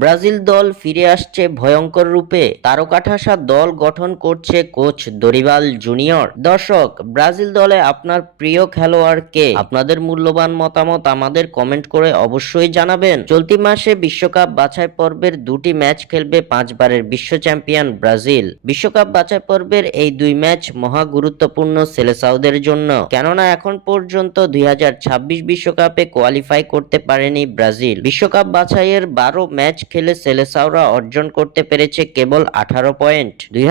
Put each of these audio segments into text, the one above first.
Brazil দল ফিরে আসছে ভয়ঙ্কর রূপে। তারকাঠাসা দল গঠন করছে কোচ দরিবাল জুনিয়র। দর্শক, ব্রাজিল দলে আপনার প্রিয় খেলোয়াড় কে? আপনাদের মূল্যবান মতামত আমাদের কমেন্ট করে অবশ্যই জানাবেন। চলতি মাসে বিশ্বকাপ বাছাই পর্বের দুটি ম্যাচ খেলবে পাঁচবারের বিশ্ব চ্যাম্পিয়ন ব্রাজিল। বিশ্বকাপ বাছাই পর্বের এই দুই ম্যাচ মহা গুরুত্বপূর্ণ সেলেসাউদের জন্য। কেননা এখন পর্যন্ত দুই বিশ্বকাপে কোয়ালিফাই করতে পারেনি ব্রাজিল। বিশ্বকাপ বাছাইয়ের বারো ম্যাচ খেলে সেলেসাওরা অর্জন করতে পেরেছে কেবল আঠারো পয়েন্ট। দুই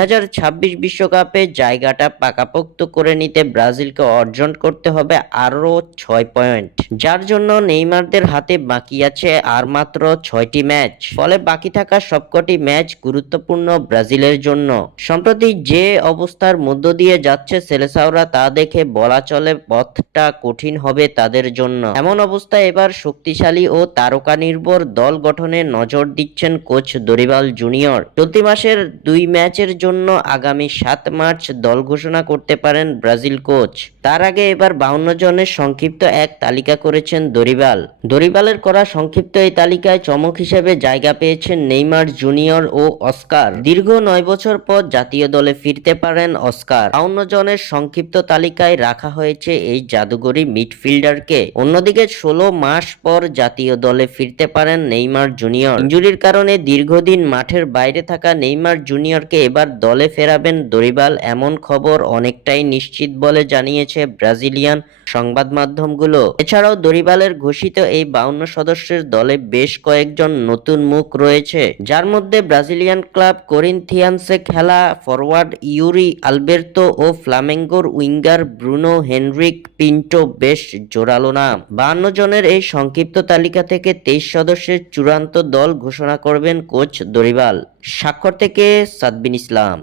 বিশ্বকাপে জায়গাটা পাকাপোক্ত করে নিতে ব্রাজিলকে অর্জন করতে হবে আরও ছয় পয়েন্ট। যার জন্য নেইমারদের হাতে বাকি আছে আর মাত্র ছয়টি ম্যাচ। ফলে বাকি থাকা সবকটি ম্যাচ গুরুত্বপূর্ণ ব্রাজিলের জন্য। সম্প্রতি যে অবস্থার মধ্য দিয়ে যাচ্ছে সেলেসাওরা তা দেখে বলা চলে পথটা কঠিন হবে তাদের জন্য। এমন অবস্থায় এবার শক্তিশালী ও তারকা নির্ভর দল গঠনে নজর দিচ্ছেন কোচ দরিবাল জুনিয়র চলতি মাসের দুই ম্যাচের জন্য আগামী সাত মার্চ দল ঘোষণা করতে পারেন ব্রাজিল কোচ তার আগে এবার বাউন্ন জনের সংক্ষিপ্ত এক তালিকা করেছেন দরিবাল দরিবালের করা সংক্ষিপ্ত এই তালিকায় চমক হিসেবে জায়গা পেয়েছেন নেইমার জুনিয়র ও অস্কার। দীর্ঘ নয় বছর পর জাতীয় দলে ফিরতে পারেন অস্কার। বাউন্ন জনের সংক্ষিপ্ত তালিকায় রাখা হয়েছে এই জাদুঘরী মিডফিল্ডারকে। অন্যদিকে ষোলো মাস পর জাতীয় দলে ফিরতে পারেন নেইমার জুনিয়র। ইঞ্জুরির কারণে দীর্ঘদিন মাঠের বাইরে থাকা নেইমার জুনিয়রকে এবার দলে ফেরাবেন দরিবাল। এমন খবর অনেকটাই নিশ্চিত বলে জানিয়েছে ব্রাজিলিয়ান সংবাদ মাধ্যমগুলো এছাড়াও দরিবালের ঘোষিত এই বাউন্ন সদস্যের দলে বেশ কয়েকজন নতুন মুখ রয়েছে। যার মধ্যে ব্রাজিলিয়ান ক্লাব করিন্থিয়ান্সে খেলা ফরওয়ার্ড ইউরি আলবের্তো ও ফ্লামেঙ্গোর উইঙ্গার ব্রুনো হেনরিক পিন্টো বেশ জোরালো নাম। বান্ন জনের এই সংক্ষিপ্ত তালিকা থেকে তেইশ সদস্যের চূড়ান্ত দল ঘোষণা করবেন কোচ দরিবাল স্বাক্ষর থেকে সাদবিন ইসলাম।